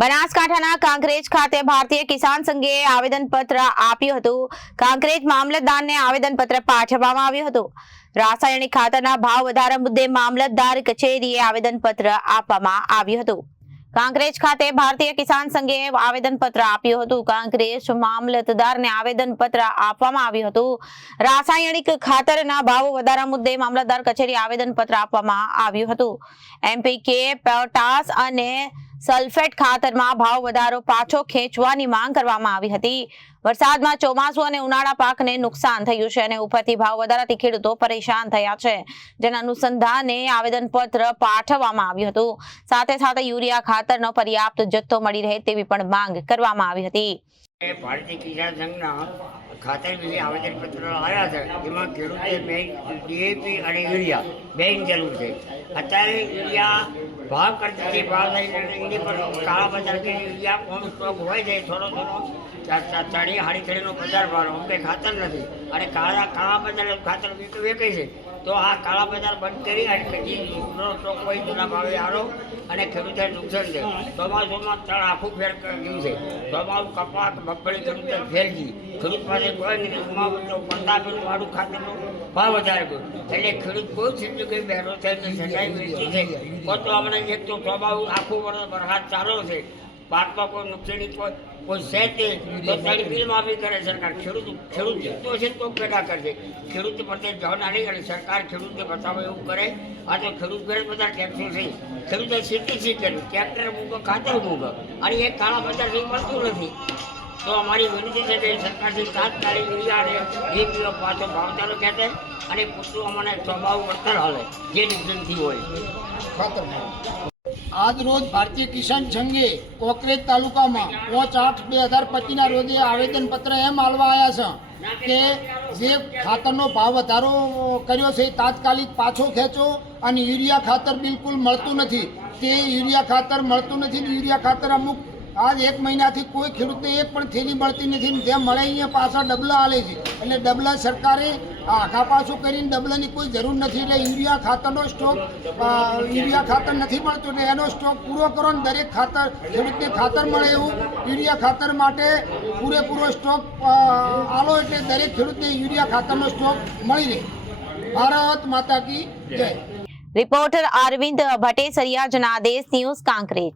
બનાસકાંઠાના કાંકરેજ ખાતે ભારતીય કિસાન સંઘે આવેદનપત્ર આપ્યું હતું। કાંકરેજ મામલતદારને આવેદનપત્ર પાઠવવામાં આવ્યું હતું। રાસાયણિક ખાતરના ભાવ વધારા મુદ્દે મામલતદાર કચેરીએ આવેદનપત્ર આપવામાં આવ્યું હતું। કાંકરેજ ખાતે ભારતીય કિસાન સંઘે આવેદનપત્ર આપ્યું હતું। કાંકરેજ મામલતદારને આવેદનપત્ર આપવામાં આવ્યું હતું। રાસાયણિક ખાતરના ભાવ વધારા મુદ્દે મામલતદાર કચેરીએ આવેદનપત્ર આપવામાં આવ્યું હતું। એમપીકે પોટાશ અને સલ્ફેટ ખાતરમાં ભાવ વધારો પાછો ખેંચવાની માંગ કરવામાં આવી હતી। વરસાદમાં ચોમાસુ અને ઉનાળા પાકને નુકસાન થયું છે અને ઉપરથી ભાવ વધારાથી ખેડૂતો પરેશાન થયા છે, જેના અનુસંધાને આવેદનપત્ર પાઠવવામાં આવ્યું હતું। સાથે સાથે યુરિયા ખાતરનો પર્યાપ્ત જથ્થો મળી રહે તેવી પણ માંગ કરવામાં આવી હતી। ભારતીય કિસાન સંઘના ખાતર વિશે આવેદનપત્ર આવ્યા છે, જેમાં ખેડૂતે ડીએપી અને યુરિયા બેની જરૂર છે। અત્યારે યુરિયા ભાવ કરતી જે ભાવ એની પર કાળા બજાર કે યુરિયા કોમ સ્ટોક હોય છે, થોડો ચડી હાડી ચડીનો બજાર ભાવ અમને ખાતર નથી અને કાળા બજાર ખાતર વેચાય છે। તો આ કાળા બજાર બંધ કરી અને જે સ્ટોક હોય જૂના ભાવે આવો અને ખેડૂતોને નુકસાન છે। ચોમાસુમાં તળ આખું ફેર ગયું છે। ચોમાસું કપાસ મગફળી ખેડૂતો ફેરજી ખેડૂત પાસે કોઈ નથી। ઉમાં 15 વાળું ખાતરનો ભાવ વધારે ગયો એટલે ખેડૂત બહુ જિંદગી બહેરો થઈને સજાઈ વેચી છે। તો અમને એક તો ચોમાસું આખું વર્ષ વરસાદ ચાલુ છે, પાકમાં કોઈ નુકસાની કોઈ છે તે તો તેની બિલ માફી કરે સરકાર। ખેડૂત જીતતો છે તો ભેગા કરશે। ખેડૂત પ્રત્યે જવાબદારી અને સરકાર ખેડૂતને બચાવે એવું કરે। આ તો ખેડૂત ઘરે બધા ટેક્સો છે, ખેડૂતે ખેતી શીખેલું ટ્રેક્ટર મૂકો ખાતર મૂકો અને એ કાળા બજારથી મળતું નથી। તો અમારી વિનંતી છે કે સરકારથી તાત્કાલિક યુરિયા અને ડીએપીનો પાછો ભાવ ચાલુ ખેંચે અને પૂરતું અમને સ્વભાવ વળતર હાલે જે નુકસાનથી હોય। આજ રોજ ભારતીય કિસાન સંઘે કોકરેજ તાલુકામાં 5/8/2025 રોજે આવેદનપત્ર એમ આલવા આવ્યા છે કે જે ખાતરનો ભાવ વધારો કર્યો છે તાત્કાલિક પાછો ખેંચો અને યુરિયા ખાતર બિલકુલ મળતું નથી। તે યુરિયા ખાતર મળતું નથી ને યુરિયા ખાતર અમુક આજ 1 મહિનાથી કોઈ ખેડૂતને એક પણ થેલી મળતી નથી ને જેમ મળે અહીંયા પાછા ડબલા આલે છે। એટલે ડબલા સરકારે આઘા પાછું કરીને ડબલાની કોઈ જરૂર નથી। એટલે યુરિયા ખાતરનો સ્ટોક યુરિયા ખાતર નથી મળતું એટલે એનો સ્ટોક પૂરો કરો ને દરેક ખાતર ખેડૂતને ખાતર મળે એવું યુરિયા ખાતર માટે પૂરેપૂરો સ્ટોક આલો એટલે દરેક ખેડૂતને યુરિયા ખાતરનો સ્ટોક મળી રહે। ભારત માતા કી જય। Reporter Arvind Bhattesariya, Janadesh news, Kankrej.